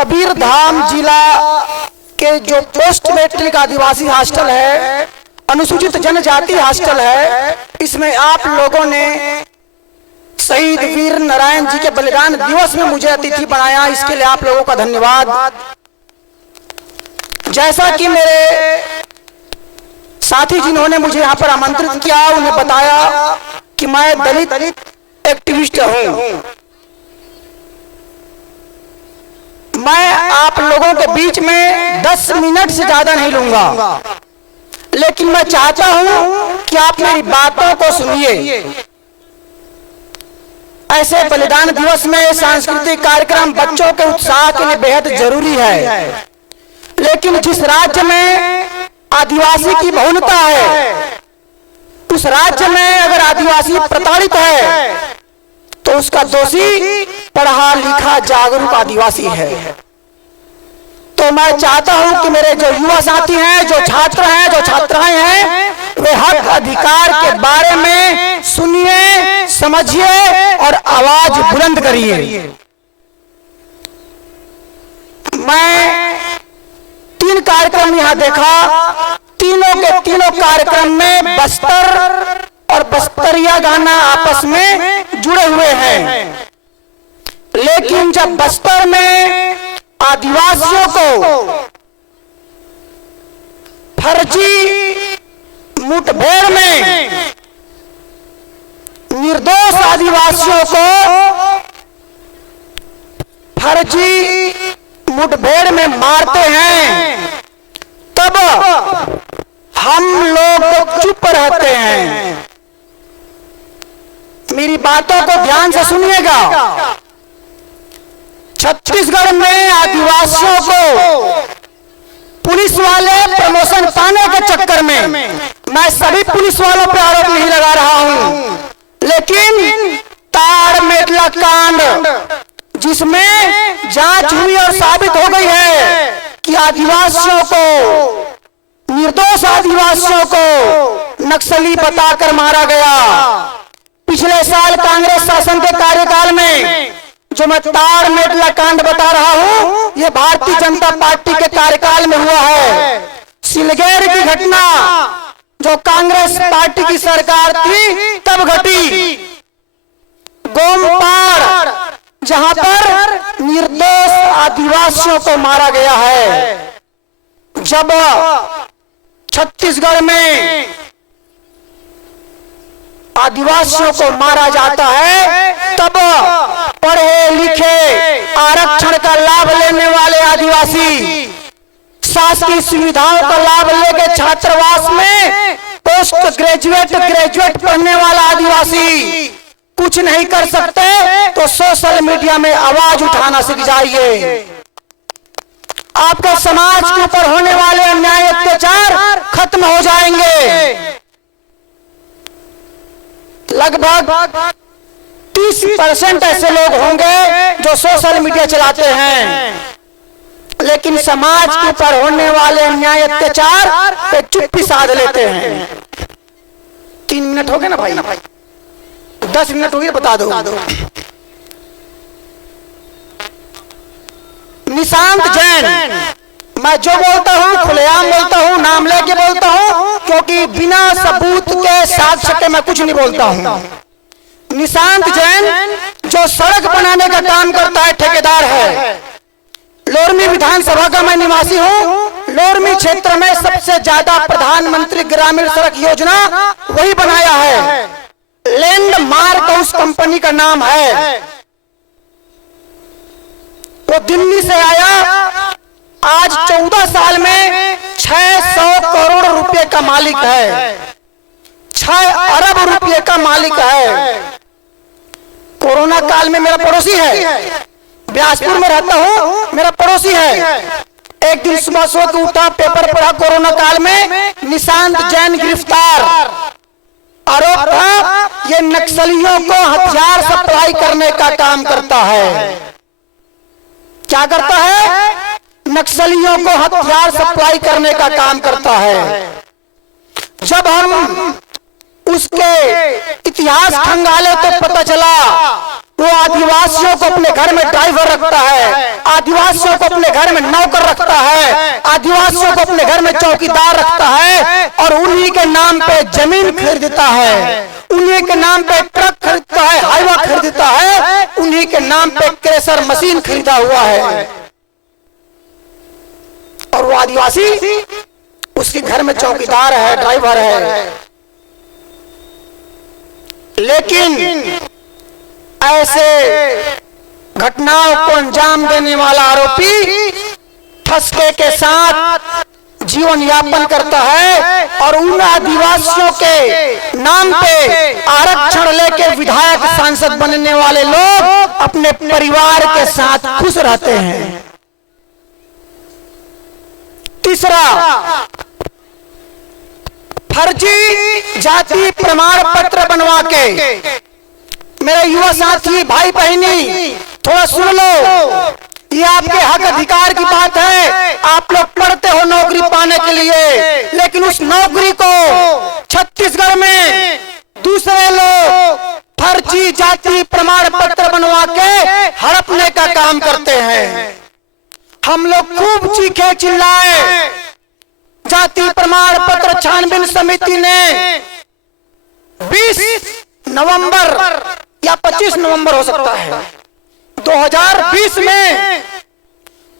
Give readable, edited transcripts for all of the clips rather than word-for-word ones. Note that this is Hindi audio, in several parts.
कबीरधाम जिला के जो पोस्ट मैट्रिक आदिवासी हॉस्टल है, अनुसूचित जनजाति हॉस्टल है, इसमें आप लोगों ने शहीद वीर नारायण जी के बलिदान दिवस में मुझे अतिथि बनाया, इसके लिए आप लोगों का धन्यवाद। जैसा कि मेरे साथी जिन्होंने मुझे यहाँ पर आमंत्रित किया, उन्हें बताया कि मैं दलित एक्टिविस्ट हूँ। मैं आप लोगों के बीच में 10 मिनट से ज्यादा नहीं लूंगा, लेकिन मैं चाहता हूं कि आप मेरी बातों को सुनिए। ऐसे बलिदान दिवस में सांस्कृतिक कार्यक्रम बच्चों के उत्साह के लिए बेहद जरूरी है, लेकिन जिस राज्य में आदिवासी की बहुलता है, उस राज्य में अगर आदिवासी प्रताड़ित है तो उसका दोषी पढ़ा लिखा जागरूक आदिवासी है। तो मैं चाहता हूं कि मेरे जो युवा साथी हैं, जो छात्र हैं, जो छात्राएं हैं, वे हक अधिकार के बारे में सुनिए, समझिए और आवाज बुलंद करिए। मैं 3 कार्यक्रम यहां देखा, तीनों के तीनों कार्यक्रम में बस्तर और बस्तरिया गाना आपस में जुड़े हुए हैं, लेकिन जब बस्तर में आदिवासियों को फर्जी मुठभेड़ में निर्दोष आदिवासियों को फर्जी मुठभेड़ में मारते हैं, तब हम लोग चुप रहते हैं। मेरी बातों को ध्यान से सुनिएगा। छत्तीसगढ़ में आदिवासियों को पुलिस वाले प्रमोशन पाने के चक्कर में, मैं सभी पुलिस वालों पर आरोप नहीं लगा रहा हूं, लेकिन ताड़ मेटला कांड जिसमें जांच हुई और साबित हो गई है कि आदिवासियों को, निर्दोष आदिवासियों को नक्सली बताकर मारा गया। पिछले साल कांग्रेस शासन के कार्यकाल में जो मैं ताड़ मेटला कांड बता रहा हूं, ये भारतीय जनता पार्टी के कार्यकाल में हुआ है। सिलगेर की घटना जो कांग्रेस पार्टी की सरकार थी तब घटी। गोमपाड़ जहां पर निर्दोष आदिवासियों को मारा गया है। जब छत्तीसगढ़ में आदिवासियों को मारा जाता है, तब पढ़े लिखे आरक्षण का लाभ लेने वाले आदिवासी, शासकीय सुविधाओं का लाभ लेके छात्रावास में पोस्ट ग्रेजुएट पढ़ने वाला आदिवासी कुछ नहीं कर सकते, तो सोशल मीडिया में आवाज उठाना सीख जाइए। आपके समाज के ऊपर होने वाले अन्याय अत्याचार खत्म हो जाएंगे। लगभग 30% ऐसे लोग होंगे जो सोशल मीडिया चलाते हैं, लेकिन समाज के ऊपर होने वाले अन्याय अत्याचार पे चुप्पी साध लेते हैं। 3 मिनट हो गए ना भाई? 10 मिनट हो गए, बता दो। निशांत जैन, मैं जो बोलता हूँ खुलेआम बोलता हूँ, नाम लेके बोलता हूँ, क्योंकि बिना सबूत के साक्ष्य के मैं कुछ नहीं बोलता हूँ। निशांत जैन जो सड़क बनाने का काम करता है, ठेकेदार है। लोरमी विधानसभा का मैं निवासी हूँ। लोरमी क्षेत्र में सबसे ज्यादा प्रधानमंत्री ग्रामीण सड़क योजना वही बनाया है। लैंडमार्क उस कंपनी का नाम है। वो दिल्ली से आया, आज 14 साल में 600 करोड़ रुपए का मालिक है, 6 अरब रुपए का मालिक है। कोरोना काल में मेरा पड़ोसी है, बिलासपुर में रहता हूँ, मेरा पड़ोसी है। एक दिन सुबह सो के उठा, पेपर पढ़ा, कोरोना काल में निशांत जैन गिरफ्तार। आरोप था ये नक्सलियों को हथियार सप्लाई करने का काम करता है। क्या करता है? नक्सलियों को हथियार सप्लाई करने का काम करता है। जब हम उसके इतिहास खंगाले तो पता चला वो आदिवासियों को अपने घर में ड्राइवर रखता है, आदिवासियों को अपने घर में नौकर रखता है, आदिवासियों को अपने घर में चौकीदार रखता है और उन्हीं के नाम पे जमीन खरीदता है, उन्हीं के नाम पे ट्रक खरीदता है, हाईवा खरीदता है, उन्हीं के नाम पे क्रेशर मशीन खरीदा हुआ है। और वो आदिवासी उसके घर में चौकीदार है, ड्राइवर है। लेकिन ऐसे घटनाओं को अंजाम देने वाला आरोपी ठसके के साथ जीवन यापन करता है और उन आदिवासियों के नाम पे आरक्षण लेके विधायक सांसद बनने वाले लोग अपने परिवार के साथ खुश रहते हैं। तीसरा, फर्जी जाति प्रमाण पत्र बनवा के। मेरे युवा साथी भाई बहनी थोड़ा सुन लो, ये आपके हक अधिकार की बात है। आप लोग पढ़ते हो नौकरी पाने के लिए, लेकिन उस नौकरी को छत्तीसगढ़ में दूसरे लोग फर्जी जाति प्रमाण पत्र बनवा के हड़पने का काम करते हैं। हम लोग खूब चीखे चिल्लाए। जाति प्रमाण पत्र छानबीन समिति ने 20 नवंबर या 25 नवंबर हो सकता है 2020 में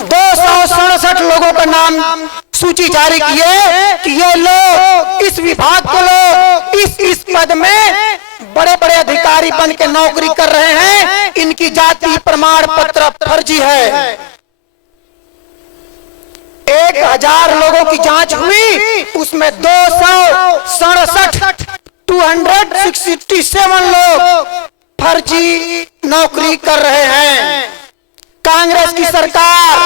267 लोगों का नाम सूची जारी किए कि ये लोग इस विभाग के लोग इस पद में बड़े बड़े अधिकारी बन के नौकरी कर रहे हैं, इनकी जाति प्रमाण पत्र फर्जी है। 1000 लोगों की जांच हुई, उसमें 267 लोग फर्जी नौकरी कर रहे हैं। कांग्रेस की सरकार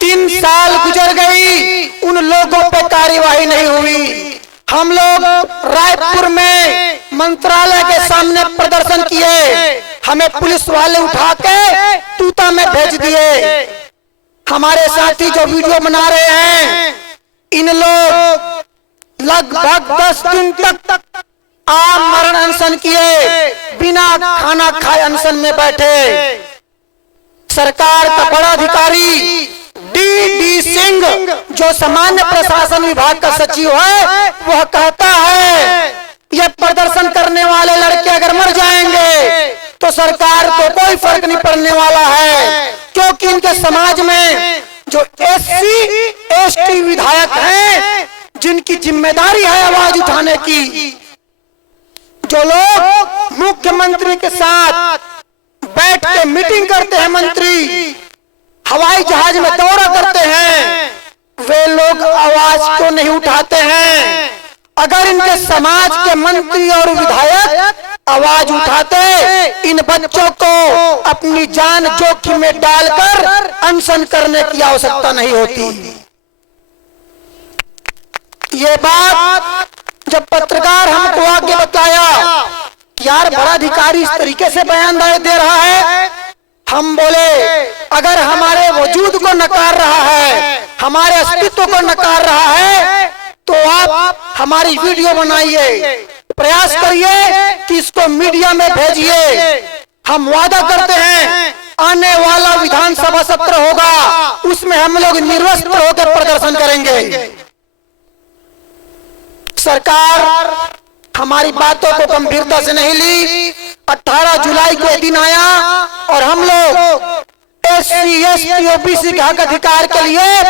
3 साल गुजर गई, उन लोगों पे कार्यवाही नहीं हुई। हम लोग रायपुर में मंत्रालय के सामने प्रदर्शन किए, हमें पुलिस वाले उठा के तूता में भेज दिए। हमारे साथी जो वीडियो बना रहे हैं, इन लोग लगभग 10 दिन तक आमरण अनशन किए, बिना खाना खाए अनशन में बैठे। सरकार का बड़ा अधिकारी डी सिंह, जो सामान्य प्रशासन विभाग का सचिव है, वह कहता है ये प्रदर्शन करने वाले लड़के अगर मर जाएंगे तो सरकार को कोई फर्क नहीं पड़ने वाला है, क्योंकि इनके समाज में जो SC ST विधायक हैं, जिनकी जिम्मेदारी है आवाज उठाने की, जो लोग मुख्यमंत्री के साथ बैठ के मीटिंग करते हैं, मंत्री हवाई जहाज में दौरा करते हैं, वे लोग आवाज क्यों नहीं उठाते हैं? अगर इनके समाज के मंत्री और विधायक आवाज उठाते, इन बच्चों को अपनी जान जोखिम में डालकर अनशन करने की आवश्यकता नहीं होती। ये बात जब पत्रकार हमको आगे बताया, यार बड़ा अधिकारी इस तरीके से बयान दे रहा है, हम बोले अगर हमारे वजूद को नकार रहा है, हमारे अस्तित्व को नकार रहा है, तो आप हमारी वीडियो बनाइए, प्रयास करिए कि इसको मीडिया में भेजिए। हम वादा करते हैं आने वाला विधानसभा सत्र होगा, उसमें हम लोग निर्वस्त्र होकर प्रदर्शन करेंगे। सरकार हमारी बातों को गंभीरता से नहीं ली। 18 जुलाई को दिन आया और हम लोग SC ST OBC के हक अधिकार के लिए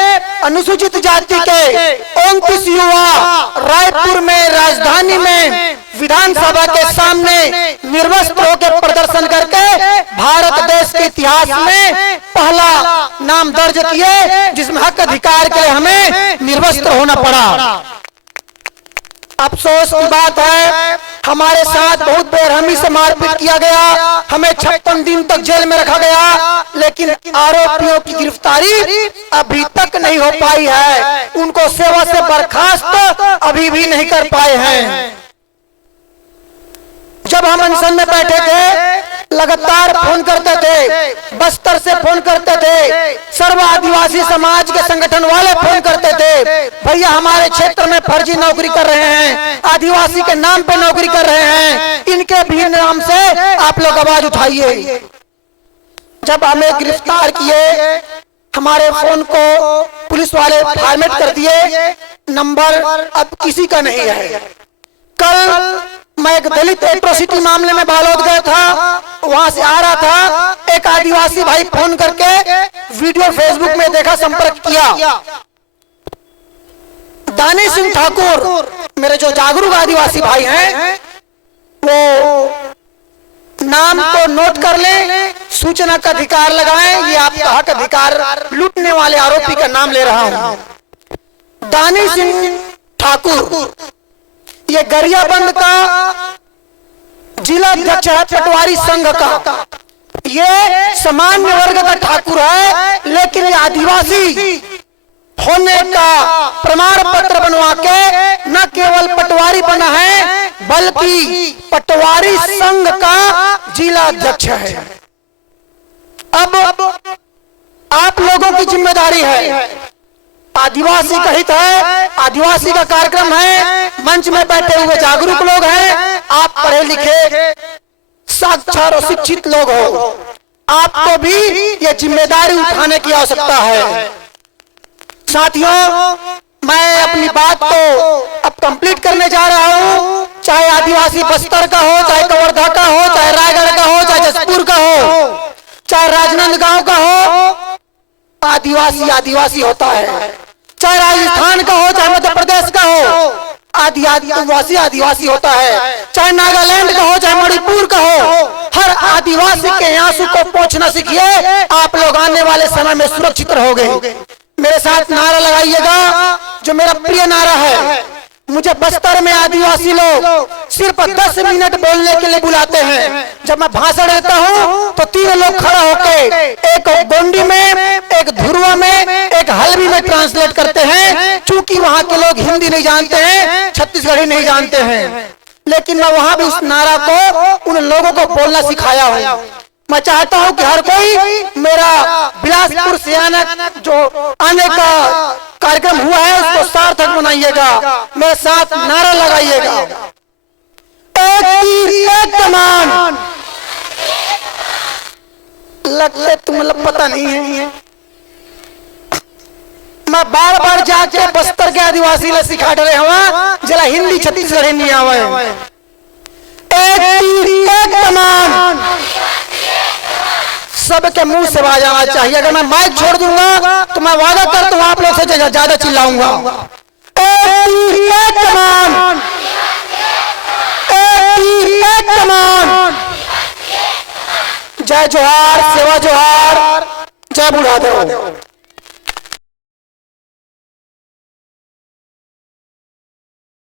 अनुसूचित जाति के 29 युवा रायपुर में राजधानी में विधानसभा के सामने निर्वस्त्र होकर प्रदर्शन करके भारत देश के इतिहास में पहला नाम दर्ज किए, जिसमें हक अधिकार के लिए हमें निर्वस्त्र होना पड़ा। अफसोस की बात है, हमारे साथ बहुत बेरहमी से मारपीट किया गया, हमें 56 दिन तक जेल में रखा गया, लेकिन आरोपियों की गिरफ्तारी अभी तक नहीं हो पाई है। उनको सेवा से बर्खास्त अभी भी नहीं कर पाए हैं। जब हम अनशन में बैठे थे, लगातार फोन करते थे, बस्तर से फोन करते थे, सर्व आदिवासी समाज के संगठन वाले फोन करते थे, भैया हमारे क्षेत्र में फर्जी नौकरी कर रहे हैं, आदिवासी के नाम पे नौकरी कर रहे हैं, इनके भी नाम से आप लोग आवाज उठाइए। जब हमें गिरफ्तार किए, हमारे फोन को पुलिस वाले फॉर्मेट कर दिए, नंबर अब किसी का नहीं है। कल मैं एक दलित एट्रोसिटी मामले में बालोद गया था, वहां से आ रहा था, एक आदिवासी भाई फोन करके वीडियो फेसबुक में देखा, संपर्क किया। दानी सिंह ठाकुर, मेरे जो जागरूक आदिवासी भाई हैं, वो नाम को नोट कर लें, सूचना का अधिकार लगाएं, ये आपका हक अधिकार। लूटने वाले आरोपी का नाम ले रहा हूं, दानी सिंह ठाकुर, ये गरियाबंद का जिला अध्यक्ष है पटवारी संघ का। ये सामान्य वर्ग का ठाकुर है, लेकिन ये आदिवासी होने का प्रमाण पत्र बनवा के न केवल पटवारी बना है, बल्कि पटवारी संघ का जिला अध्यक्ष है। अब आप लोगों की जिम्मेदारी है, आदिवासी का हित है, आदिवासी का कार्यक्रम है, मंच में बैठे हुए जागरूक लोग हैं, आप पढ़े लिखे साक्षर और शिक्षित लोग हो, आपको भी ये जिम्मेदारी उठाने की आवश्यकता है। साथियों, मैं अपनी बात को अब कंप्लीट करने जा रहा हूं। चाहे आदिवासी बस्तर का हो, चाहे कवर्धा का हो, चाहे रायगढ़ का हो, चाहे जसपुर का हो, चाहे राजनांदगांव का हो, आदिवासी आदिवासी होता है। चाहे राजस्थान का हो, चाहे मध्य प्रदेश का हो, आदिवासी आदिवासी होता है। चाहे नागालैंड का हो, चाहे मणिपुर का हो, हर आदिवासी के आंसू को पोंछना सीखिए, आप लोग आने वाले समय में सुरक्षित रहोगे। मेरे साथ नारा लगाइएगा, जो मेरा प्रिय नारा है। मुझे बस्तर में आदिवासी लोग सिर्फ 10 मिनट बोलने के लिए बुलाते हैं। जब मैं भाषण देता हूँ तो 3 लोग खड़ा होके, एक गोंडी में, एक धुरवा में, एक हल्बी में ट्रांसलेट करते हैं। चूंकि वहाँ के लोग हिंदी नहीं जानते हैं, छत्तीसगढ़ी नहीं जानते हैं, लेकिन मैं वहाँ भी उस नारा को उन लोगों को बोलना सिखाया हूँ। मैं चाहता हूं कि हर कोई मेरा बिलासपुर से जो आने का कार्यक्रम हुआ है उसको सार्थक बनाइएगा, मेरे साथ नारा लगाइएगा, एक तीर एक कमान। लगता तुम मतलब पता नहीं है, मैं बार बार जाके बस्तर के आदिवासी ले सिखा डरे हुआ जरा हिंदी छत्तीसगढ़ी नहीं आवे। एक तीर एक कमान सबके मुंह से आवाज आना चाहिए। अगर मैं माइक छोड़ दूंगा तो मैं वादा करता हूं आप लोग से ज्यादा चिल्लाऊंगा। एक तीर एक कमान, एक तीर एक कमान। जय जोहार, सेवा जोहार, जय बुढ़ादेव।